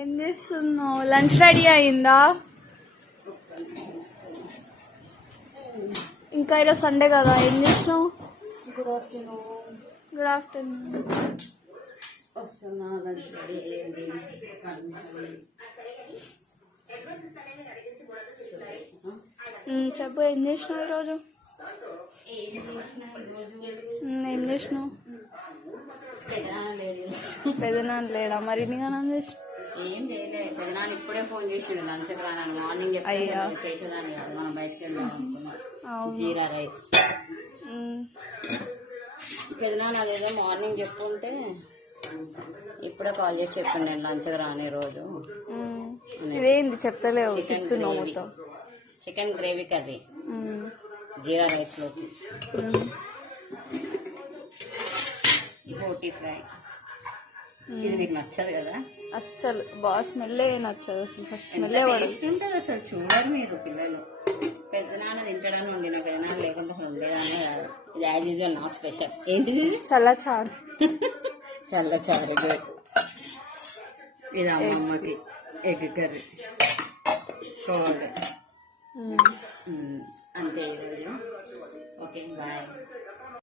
ఏం చేస్తున్నావు? Lunch ready అయిందా? ఇంకా ఈరోజు సండే కదా, ఏం చేసినావు? Good afternoon. Good afternoon. వస్తున్నా, లంచ్ రెడీ అయ్యింది. చెప్పు, ఏం చేసినావు ఈరోజు? ఏం చేసినావు? పెదనాన్న లేడా? మరి ఇన్నిగానం చేసి ఏం చేయలేదు. పెదనాన్న ఇప్పుడే ఫోన్ చేసిండు లంచ్కి రానని. మార్నింగ్ చేసేదాన్ని కాదు, మనం బయటకు వెళ్దాం అనుకున్నాం. జీరా రైస్. పెదనాన్న అదేదో మార్నింగ్ చెప్పుంటే ఇప్పుడే కాల్ చేసి చెప్పిండు నేను లంచ్కి రాని రోజు. ఇదేంది చెప్తలేవు? చికెన్ గ్రేవీ కర్రీ జీరా రైస్ లోకి, బోటీ ఫ్రై. ఇది నీకు నచ్చదు కదా అస్సలు. బాగా స్మెల్ నచ్చదు అసలు. ఫస్ట్ స్మెల్ ఉంటుంది అసలు. చూడరు మీరు పిల్లలు. పెద్దనాన్న తింటాడని వండిన, పెద్దనాన్న లేకుండా ఉండేదాన్ని కాదు. ఇది యాజ్ యూజువల్ నా స్పెషల్. ఏంటిది? చల్లచారు. చల్లచారు. ఇది అమ్మమ్మకి ఎగ్ కర్రీ కోల్డ్. అంతే ఈరోజు. Okay, bye.